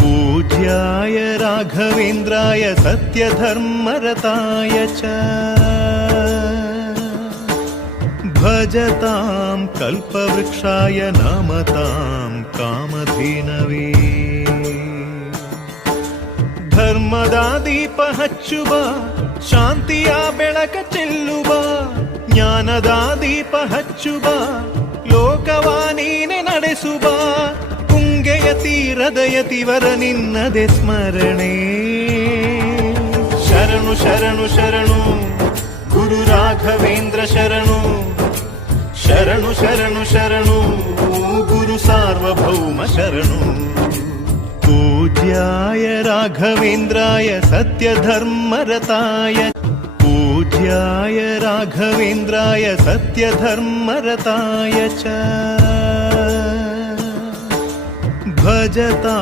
पूज्याय राघवेन्द्राय सत्यधर्मरताय च भजतां कल्पवृक्षाय नमतां कामधेनवे ಧರ್ಮದ ದೀಪ ಹಚ್ಚುವ ಶಾಂತಿಯ ಬೆಳಕ ಚೆಲ್ಲುವ ಜ್ಞಾನದ ದೀಪ ಹಚ್ಚುವ ಲೋಕವ ನೀನೆ ನಡೆಸುವ ತುಂಗೆಯ ತೀರದ ಯತಿವರ ನಿನ್ನದೆ ಸ್ಮರಣೆ ಶರಣು ಶರಣು ಶರಣು ಗುರು ರಾಘವೇಂದ್ರ ಶರಣು ಶರಣು ಶರಣು ಶರಣು ಗುರು ಸಾರ್ವಭೌಮ ಶರಣು पूज्याय राघवेन्द्राय सत्यधर्मरताय पूज्याय राघवेन्द्राय सत्यधर्मरताय च भजतां